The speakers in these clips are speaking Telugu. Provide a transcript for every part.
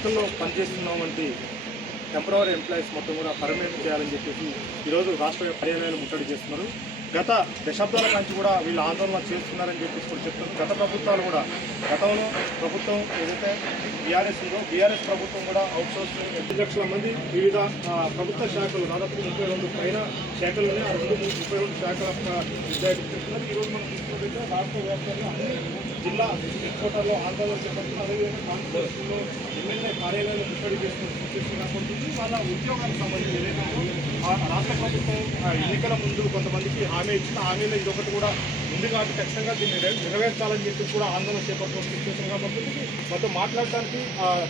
శాఖల్లో పనిచేస్తున్నటువంటి టెంపరరీ ఎంప్లాయీస్ మొత్తం కూడా పర్మనెంట్ చేయాలని చెప్పేసి ఈరోజు రాష్ట్ర కార్యాలయాలు ముట్టడి చేస్తున్నారు. గత దశాబ్దాల నుంచి కూడా వీళ్ళు ఆందోళన చేస్తున్నారని చెప్పేసి కూడా చెప్తున్నారు. గత ప్రభుత్వాలు కూడా గతంలో ప్రభుత్వం ఏదైతే బీఆర్ఎస్ ఉందో బీఆర్ఎస్ ప్రభుత్వం కూడా అవుట్సోర్సింగ్ 8 లక్షల మంది వివిధ ప్రభుత్వ శాఖలు దాదాపు 32 పైన శాఖలు ఉన్నాయి. ఆ 32 శాఖల విద్యార్థులు చెప్తున్నారు. ఈరోజు మనం తీసుకున్నట్లయితే రాష్ట్ర వ్యాప్తంగా అన్ని జిల్లా హెడ్ క్వార్టర్లో ఆందోళన చేపడుతున్నారు. అదేవిధంగా కాన్స్టిట్యూషన్లో ఎమ్మెల్యే కార్యాలయాలు ముట్టడి చేస్తున్న సిచ్యువేషన్ కనపడుతుంది. వాళ్ళ ఉద్యోగాలకు సంబంధించి ఏదైతే రాష్ట్ర ప్రభుత్వం ఎన్నికల ముందు కొంతమందికి హామీ ఇచ్చిన హామీలో ఇదొకటి కూడా ఉంది కాబట్టి ఖచ్చితంగా దీన్ని నెరవేర్చాలని చెప్పి కూడా ఆందోళన చేపడుతున్న సిచ్యువేషన్ కాబట్టి మొత్తం మాట్లాడడానికి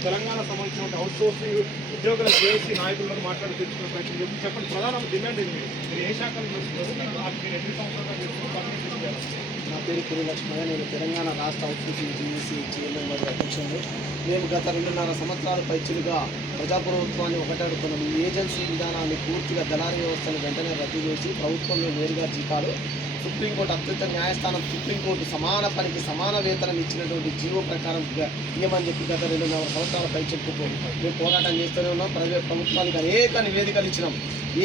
తెలంగాణ సంబంధించిన అవుట్సోర్సింగ్ ఉద్యోగుల జేఏసీ నాయకులను మాట్లాడి తెచ్చుకునే ప్రయత్నం చేసి చెప్పండి. ప్రధాన డిమాండ్ ఏంటి? మీరు ఏ శాఖలు చేస్తున్నారు? మీరు ఎన్ని సంవత్సరాలుగా చేస్తున్నారు? నా పేరు కురి లక్ష్మయ్య. నేను తెలంగాణ రాష్ట్ర అవుట్సోర్సింగ్ జేఏసీ చైర్మన్ మరియు అధ్యక్షుడు. మేము గత 2.5 సంవత్సరాల పైచులుగా ప్రజాప్రభుత్వాన్ని ఒకటే అడుగుతున్నాము. ఈ ఏజెన్సీ విధానాన్ని పూర్తిగా దళారీ వ్యవస్థను వెంటనే రద్దు చేసి ప్రభుత్వంలో నేరుగా జీతాలు, సుప్రీంకోర్టు అత్యున్నత న్యాయస్థానం సుప్రీంకోర్టు సమాన పనికి సమాన వేతనం ఇచ్చినటువంటి జీవో ప్రకారం ఇవ్వమని చెప్పి గత 2.5 సంవత్సరాల పైచెక్కుతూ మేము పోరాటం చేస్తూనే ఉన్నాం. ప్రభుత్వానికి అనేక నివేదికలు ఇచ్చినాం.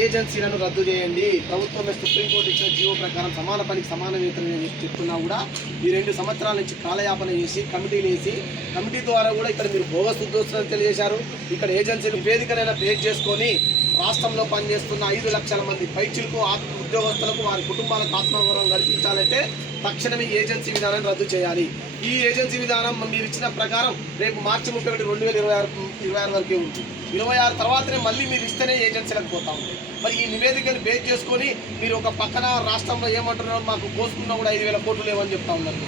ఏజెన్సీలను రద్దు చేయండి, ప్రభుత్వమే సుప్రీంకోర్టు ఇచ్చిన జీవో ప్రకారం సమాన పనికి సమాన వేతనం చెప్తున్నా కూడా ఈ 2 సంవత్సరాల నుంచి కాలయాపన చేసి కమిటీలు వేసి కమిటీ ద్వారా కూడా ఇక్కడ మీరు బోగస్ ఉద్యోగులను తెలియజేశారు. ఇక్కడ ఏజెన్సీలు నివేదికనైనా బేస్ చేసుకొని రాష్ట్రంలో పనిచేస్తున్న 5 లక్షల మంది పైచిలకు ఉద్యోగస్తులకు వారి కుటుంబాలకు ఆత్మగౌరవం కల్పించాలంటే తక్షణమే ఏజెన్సీ విధానాన్ని రద్దు చేయాలి. ఈ ఏజెన్సీ విధానం మీరు ఇచ్చిన ప్రకారం రేపు మార్చి 31, 2026 వరకే ఉంది. 26 తర్వాతనే మళ్ళీ మీరు ఇస్తేనే ఏజెన్సీలకు పోతా ఉంది. మరి ఈ నివేదికను బేస్ చేసుకొని మీరు ఒక పక్కన రాష్ట్రంలో ఏమంటున్నారో మాకు కోసుకున్నా కూడా 5,000 కోట్లు లేవని చెప్తా ఉన్నారు.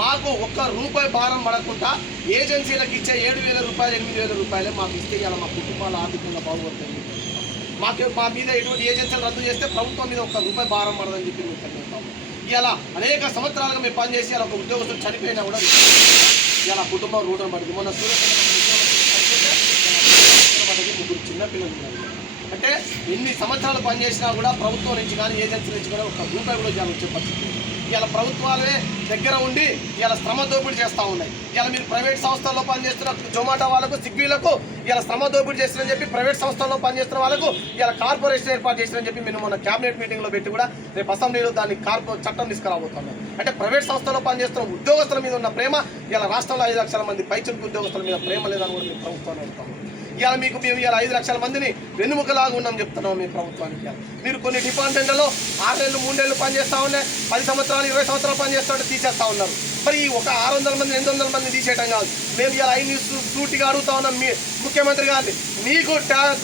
మాకు ₹1 భారం పడకుండా ఏజెన్సీలకు ఇచ్చే 7,000 రూపాయలు 8,000 రూపాయలే మాకు ఇస్తే ఇలా మా కుటుంబాలు ఆర్థికంగా బాగుపడుతుంది. మా మీద ఎటువంటి ఏజెన్సీలు రద్దు చేస్తే ప్రభుత్వం మీద ₹1 భారం పడదని చెప్పి మేము తెలియజేస్తాము. ఇలా అనేక సంవత్సరాలుగా మేము పనిచేసి అలా ఒక ఉద్యోగస్తులు చనిపోయినా కూడా ఇలా కుటుంబం రోడ్డున పడింది. మొన్న ముగ్గురు చిన్నపిల్లలు ఉన్నారు. అంటే ఎన్ని సంవత్సరాలు పనిచేసినా కూడా ప్రభుత్వం నుంచి కానీ ఏజెన్సీ నుంచి కూడా ₹1 కూడా జనం వచ్చే పరిస్థితి. ఇలా ప్రభుత్వాలే దగ్గర ఉండి ఇలా శ్రమ దోపిడీ చేస్తూ ఉన్నాయి. ఇలా మీరు ప్రైవేట్ సంస్థల్లో పనిచేస్తున్న జొమాటో వాళ్ళకు, స్విగ్గీలకు ఇలా శ్రమ దోపిడీ చేస్తారని చెప్పి ప్రైవేట్ సంస్థల్లో పనిచేస్తున్న వాళ్ళకు ఇలా కార్పొరేషన్ ఏర్పాటు చేస్తారని చెప్పి మేము మన క్యాబినెట్ మీటింగ్లో పెట్టి కూడా రేపు అసెంబ్లీలో దాన్ని చట్టం తీసుకురాబోతున్నాం. అంటే ప్రైవేట్ సంస్థల్లో పనిచేస్తున్న ఉద్యోగస్తుల మీద ఉన్న ప్రేమ ఇలా రాష్ట్రంలో 5 లక్షల మంది పైచలకు ఉద్యోగస్తుల మీద ప్రేమ లేదని కూడా మేము ప్రభుత్వాన్ని అడుగుతాము. ఇలా మేము ఇలా 5 లక్షల మందిని వెన్నుముకలాగా ఉన్నాం చెప్తున్నాం మీ ప్రభుత్వానికి. మీరు కొన్ని డిపార్ట్మెంట్లలో 6 నెలలు 3 నెలలు పనిచేస్తూ ఉన్నాయి, 10 సంవత్సరాలు 20 సంవత్సరాలు పనిచేస్తూ ఉంటే తీసేస్తూ ఉన్నారు. మరి ఈ ఒక 600 మంది 800 మంది తీసేయటం కాదు. మేము ఇలా 5 సూటిగా అడుగుతా ఉన్నాం మీ ముఖ్యమంత్రి గారిని. మీకు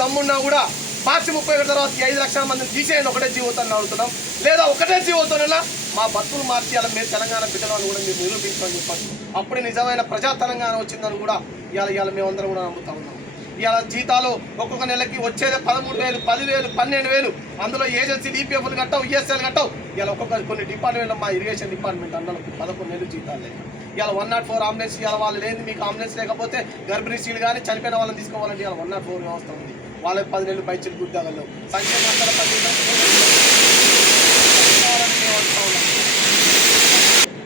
దమ్మున్నా కూడా మార్చి 31 తర్వాత 5 లక్షల మందిని తీసేయండి, ఒకటే జీవోతో అడుగుతున్నాం. లేదా ఒకటే జీవోతోనైనా మా బతుకులు మార్చి అలా మేము తెలంగాణ బిడ్డలను కూడా మీరు నిరూపించమని చెప్పండి. అప్పుడే నిజమైన ప్రజా తెలంగాణ వచ్చిందని కూడా ఇవాళ మేమందరం కూడా నమ్ముతా ఉన్నాం. ఇవాళ జీతాలు ఒక్కొక్క నెలకి వచ్చేది 13,000, 10,000, 12,000. అందులో ఏజెన్సీలు ఈపీఎఫ్లు కట్టావు, ఈఎస్ఐలు కట్టావు. ఇలా కొన్ని డిపార్ట్మెంట్లో మా ఇరిగేషన్ డిపార్ట్మెంట్ అన్నలకు 11 నెలలు జీతాలు లేక ఇలా 104 అంబులెన్స్ ఇవాళ వాళ్ళు లేదు. మీకు అంబులెన్స్ లేకపోతే గర్భిణీ స్త్రీలు కానీ చనిపోయిన వాళ్ళని తీసుకోవాలంటే ఇలా 104 వ్యవస్థ ఉంది. వాళ్ళకి 10 నెలలు పైచలు ఉద్యోగాల్లో సంక్షేమ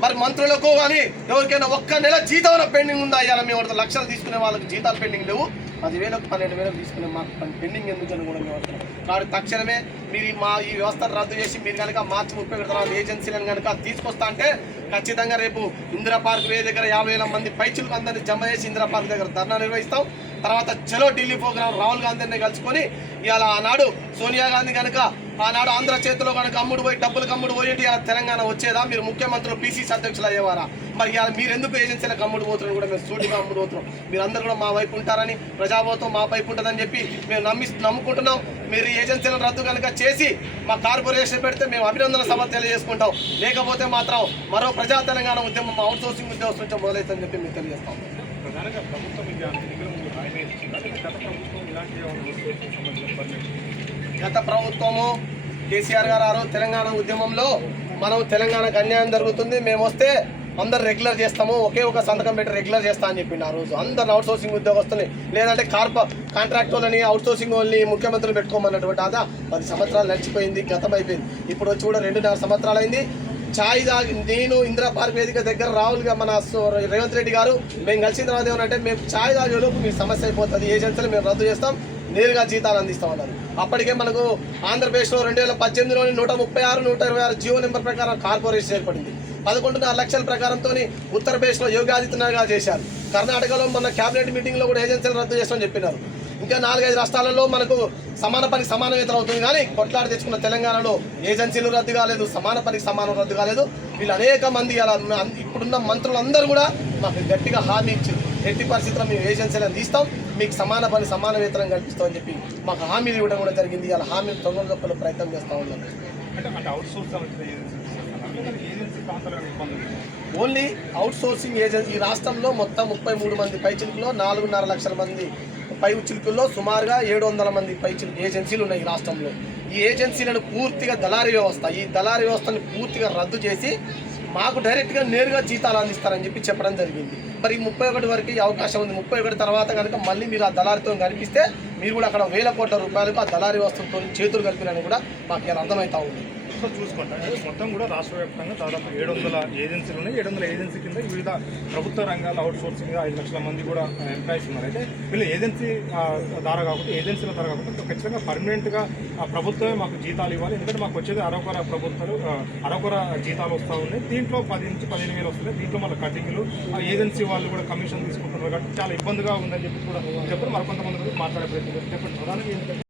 మరి మంత్రులకు కానీ ఎవరికైనా 1 నెల జీతం పెండింగ్ ఉందా? ఇవాళ మేము 1 లక్షలు తీసుకునే వాళ్ళకి జీతాలు పెండింగ్ లేవు. 10,000, 12,000 తీసుకునే మాకు పెండింగ్ ఎందుకని కూడా మేము వస్తున్నాం. కాబట్టి తక్షణమే మీరు ఈ వ్యవస్థను రద్దు చేసి మీరు కనుక మార్చి 31 తర్వాత ఏజెన్సీలను కనుక తీసుకొస్తా అంటే ఖచ్చితంగా రేపు ఇందిరా పార్క్ దగ్గర 50,000 మంది పైచులకు అందరినీ జమ చేసి ఇందిరా పార్క్ దగ్గర ధర్నా నిర్వహిస్తాం. తర్వాత చలో ఢిల్లీ ప్రోగ్రాం రాహుల్ గాంధీని కలుసుకొని ఇవాళ ఆనాడు సోనియా గాంధీ కనుక ఆనాడు ఆంధ్ర చేతిలో కనుక డబ్బులకు అమ్ముడు పోయేటి ఇలా తెలంగాణ వచ్చేదా? మీరు ముఖ్యమంత్రులు PCC అధ్యక్షులు అయ్యేవారా? మరి ఇవాళ మీరు ఎందుకు ఏజెన్సీలకు అమ్ముడు పోతున్నారని కూడా మేము సూటిగా అమ్ముడు పోతున్నాం. మీరు అందరూ కూడా మా వైపు ఉంటారని, ప్రజాభవతం మా వైపు ఉంటుందని చెప్పి మేము నమ్ముకుంటున్నాం. మీరు ఏజెన్సీలను రద్దు కనుక చేసి మా కార్పొరేషన్ పెడితే మేము అభినందన సభ తెలియజేసుకుంటాం. లేకపోతే మాత్రం మరో ప్రజా తెలంగాణ ఉద్యమం అవుట్సోర్సింగ్ ఉద్యోగం నుంచి మొదలైతుందని చెప్పి మేము తెలియజేస్తాం. గత ప్రభుత్వము కేసీఆర్ గారు తెలంగాణ ఉద్యమంలో మనం తెలంగాణకు అన్యాయం జరుగుతుంది, మేము వస్తే అందరు రెగ్యులర్ చేస్తాము, ఒకే ఒక సంతకం పెట్టి రెగ్యులర్ చేస్తా అని చెప్పిండు. ఆ రోజు అందరు అవుట్సోర్సింగ్ ఉద్యోగస్తుల్ని లేదంటే కాంట్రాక్టులని అవుట్సోర్సింగ్ వాళ్ళని ముఖ్యమంత్రులు పెట్టుకోమన్నటువంటి 10 సంవత్సరాలు నడిచిపోయింది, గతం అయిపోయింది. ఇప్పుడు వచ్చి కూడా 2.5 సంవత్సరాలు అయింది. ఛాయ్ తాగి నేను ఇందిరా పార్క్ వేదిక దగ్గర రాహుల్గా మన రేవంత్ రెడ్డి గారు మేము కలిసిన తర్వాత ఏమనంటే మేము ఛాయ్ తాగేలోపు మీ సమస్య అయిపోతుంది, ఏజెన్సీలు మేము రద్దు చేస్తాం, నేరుగా జీతాలు అందిస్తామన్నారు. అప్పటికే మనకు ఆంధ్రప్రదేశ్లో 2018లోని 136, 126 జియో నెంబర్ ప్రకారం కార్పొరేషన్ ఏర్పడింది. 11.5 లక్షల ప్రకారంతో ఉత్తరప్రదేశ్లో యోగి ఆదిత్యనాథ్ గారు చేశారు. కర్ణాటకలో మన క్యాబినెట్ మీటింగ్లో కూడా ఏజెన్సీలు రద్దు చేస్తామని చెప్పినారు. ఇంకా 4-5 రాష్ట్రాలలో మనకు సమాన పనికి సమాన వేతనం అవుతుంది, కానీ కొట్లాడి తెచ్చుకున్న తెలంగాణలో ఏజెన్సీలు రద్దు కాలేదు, సమాన పనికి సమానం రద్దు కాలేదు. వీళ్ళు అనేక మంది అలా ఇప్పుడున్న మంత్రులందరూ కూడా మాకు గట్టిగా హామీ ఇచ్చారు, ఎట్టి పరిస్థితుల్లో మేము ఏజెన్సీలను తీస్తాం, మీకు సమాన పని సమాన వేతనం కల్పిస్తామని చెప్పి మాకు హామీలు ఇవ్వడం కూడా జరిగింది. అలా హామీలు తొందర తప్పలు ప్రయత్నం చేస్తూ ఉన్నాం. ఓన్లీ అవుట్ సోర్సింగ్ ఏజెన్సీ ఈ రాష్ట్రంలో మొత్తం 33 మంది పైచిలుకులో 4.5 లక్షల మంది పై చిలుకుల్లో సుమారుగా 700 మంది పైచిలుకు ఏజెన్సీలు ఉన్నాయి ఈ రాష్ట్రంలో. ఈ ఏజెన్సీలను పూర్తిగా దళారీ వ్యవస్థ, ఈ దళారీ వ్యవస్థను పూర్తిగా రద్దు చేసి మాకు డైరెక్ట్గా నేరుగా జీతాలు అందిస్తారని చెప్పి చెప్పడం జరిగింది. మరి 31 వరకు ఈ అవకాశం ఉంది. 31 తర్వాత కనుక మళ్ళీ మీరు ఆ దళారితో కనిపిస్తే మీరు కూడా అక్కడ వేల కోట్ల రూపాయలకు ఆ దళారీ వ్యవస్థతో చేతులు కలిపినని కూడా మాకు ఇలా అర్థమవుతా ఉంది. సో చూసుకుంటే మొత్తం కూడా రాష్ట్ర వ్యాప్తంగా దాదాపు 700 ఏజెన్సీలు ఉన్నాయి. 700 ఏజెన్సీ కింద వివిధ ప్రభుత్వ రంగాల అవుట్ సోర్సింగ్ 5 లక్షల మంది కూడా ఎంప్లాయీస్ ఉన్నారు. అయితే వీళ్ళు ఏజెన్సీ ద్వారా కాకుండా ఏజెన్సీల ద్వారా కాకుండా ఖచ్చితంగా పర్మనెంట్గా ప్రభుత్వమే మాకు జీతాలు ఇవ్వాలి. ఎందుకంటే మాకు వచ్చేది అరకొర ప్రభుత్వాలు అరకొర జీతాలు వస్తూ ఉన్నాయి. దీంట్లో 10 నుంచి 15 వేలు వస్తున్నాయి. దీంట్లో మళ్ళీ కటింగ్లు ఏజెన్సీ వాళ్ళు కూడా కమిషన్ తీసుకుంటున్నారు కాబట్టి చాలా ఇబ్బందిగా ఉందని చెప్పి కూడా చెప్పారు. మరికొంతమంది మాట్లాడే ప్రయత్నం చెప్పండి. ప్రధానంగా